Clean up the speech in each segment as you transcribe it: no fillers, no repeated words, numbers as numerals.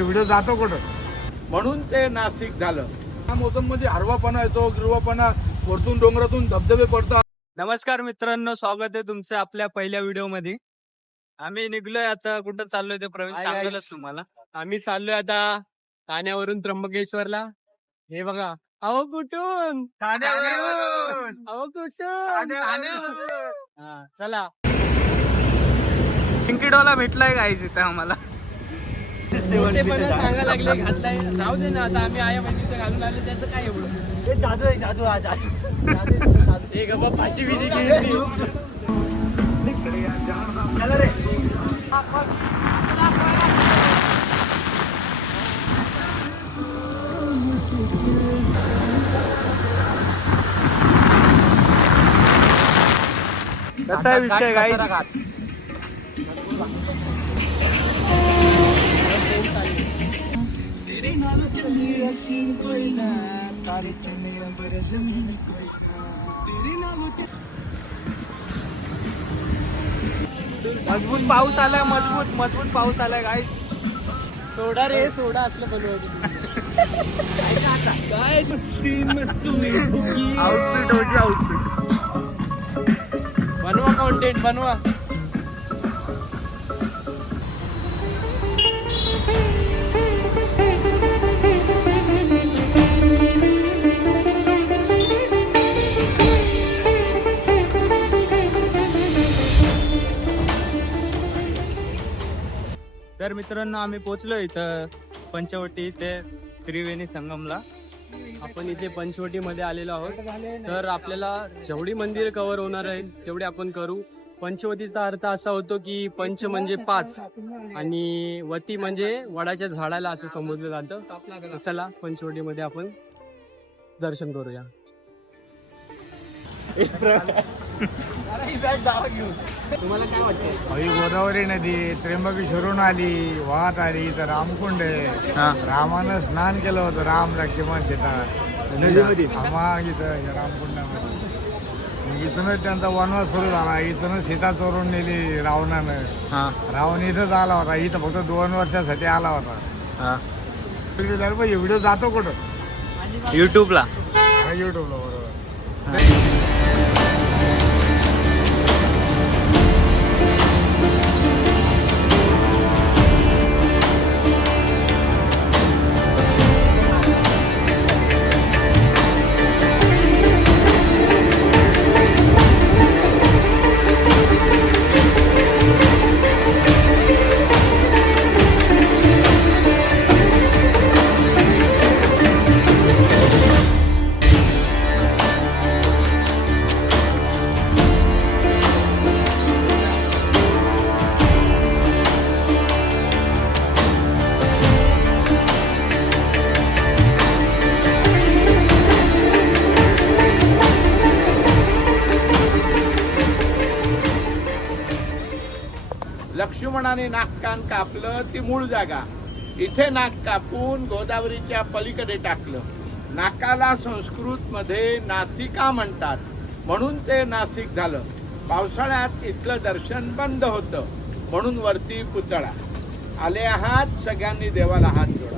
Video जातो कुठं, म्हणून ते नाशिक झालं. या मोसम मध्ये हरवापणा येतो, गिरवापणा, वरतून डोंगरातून धबधबे पडतात. नमस्कार मित्रांनो, स्वागत आहे तुमचं आपल्या पहिल्या व्हिडिओ मध्ये. आम्ही निघलोय आता. कुठं चाललोय ते प्रवीण सांगेलच तुम्हाला. आम्ही चाललोय आता ठाण्यावरून त्र्यंबकेश्वरला. हे बघा. अहो कुठून? ठाण्यावरून. अहो कुठून? हा चला. पिंकीडोला भेटलाय गाईज इथं आम्हाला. मोठेपणा सांगायला लागले घातलाय. राहू दे ना, आता आम्ही आया बहिणीचं घालून आले, त्याचं काय एवढं. जादू आहे, जादू हा जादू. हे गप्पा फाशी बिशी घेतली. चला रे. कसा आहे विषय गाईज? मजबूत पाऊस आलाय, मजबूत पाऊस आलाय गाईज. सोडा रे सोडा असलं बनवायचं. काय आउटफिट होती आउटफिट. बनवा कॉन्टेंट बनवा. तर मित्रांनो, आम्ही पोहोचलो इथं पंचवटी ते त्रिवेणी संगमला. आपण इथे पंचवटी मध्ये आलेलो आहोत. तर आपल्याला जेवढी मंदिर कव्हर होणार आहे तेवढी आपण करू. पंचवटीचा अर्थ असा होतो की पंच म्हणजे 5 आणि वती म्हणजे वडाच्या झाडाला असं संबोधलं जातं. चला पंचवटी मध्ये आपण दर्शन करूया. तुम्हाला काय वाटतं? ही गोदावरी नदी त्र्यंबकेश्वरून आली, वाहत आली तर रामकुंड आहे. रामानं स्नान केलं होतं, राम लक्ष्मण सीता नदीमध्ये. मग इथं रामकुंडामध्ये मग इथूनच त्यांचा वनवास सुरू झाला. इथूनच सीता चोरून नेली रावणानं. रावण इथंच आला होता. इथं फक्त 2 वर्षासाठी आला होता. व्हिडिओ जातो कुठं? युट्यूबला. युट्यूबला बरोबर. लक्ष्मणाने नाक कापलं, ती मूळ जागा. इथे नाक कापून गोदावरीच्या पलीकडे टाकलं. नाकाला संस्कृत मध्ये नासिका म्हणतात, म्हणून ते नाशिक झालं. पावसाळ्यात इथलं दर्शन बंद होतं, म्हणून वरती पुतळा. आले आहात सगळ्यांनी देवाला हात जोडा.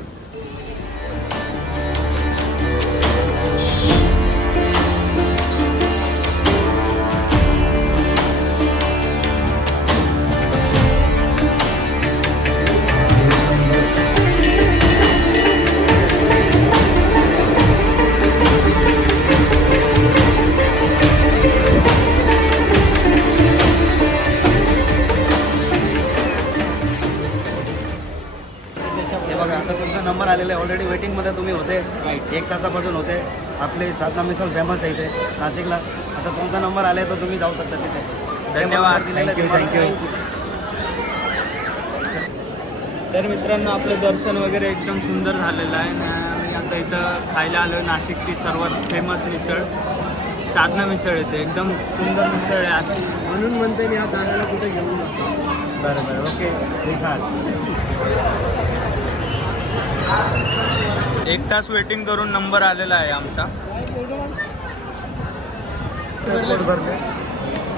नंबर आलेला आहे. ऑलरेडी वेटिंगमध्ये तुम्ही होते. 1 तासापासून होते. आपले साधना मिसळ फेमस आहे इथे नाशिकला. आता तुमचा नंबर आला आहे तर तुम्ही जाऊ शकता तिथे. धन्यवाद. थँक्यू. तर मित्रांनो, आपलं दर्शन वगैरे एकदम सुंदर झालेलं आहे. आणि आता इथं खायला आलो नाशिकची सर्वात फेमस मिसळ, साधना मिसळ येते. एकदम सुंदर मिसळ आहे. म्हणून म्हणते मी आता आणायला कुठे घेऊन जातो. बरं ओके. 1 तास वेटिंग करून नंबर आलेला आहे आमचा.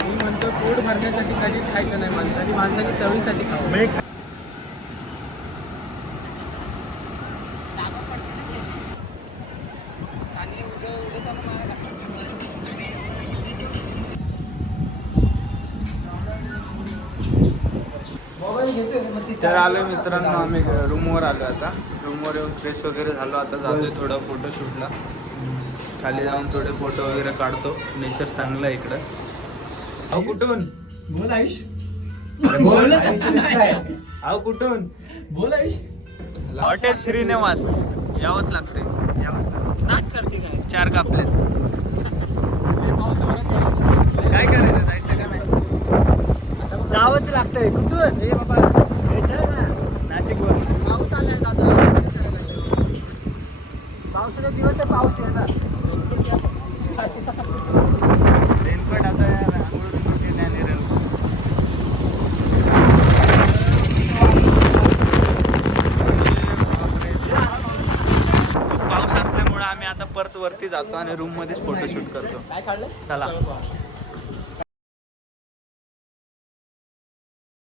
मी म्हणतो पोट भरण्यासाठी कधीच खायचं नाही माणसाने चवीसाठी खावं. तर आलोय मित्रांनो, आम्ही रूमवर आलो आता. रूमवर येऊन फ्रेश वगैरे झालो. आता जातोय थोडा फोटोशूटला. खाली जाऊन थोडे फोटो वगैरे काढतो. नेचर चांगलं आहे इकडं. अहो कुठून? बोल आयुष. अरे बोल. अहो कुठून? बोल आयुष. हॉटेल श्रीनिवास यावंच लागते. नाक करते काय? 4 कापले. काय करायचं, जायचं का नाही? जावंच लागतंय. कुठून? ए बाबा नाशिकवर. पाऊस आलाय दादा. पावसाचा दिवस आहे, पाऊस येणार. रेनकोट आता आंघोळ बिंघोळ नाही निरेल. पाऊस असल्यामुळे आम्ही आता परत वरती जातो आणि रूम मध्येच फोटोशूट करतो. काय काढलं? चला.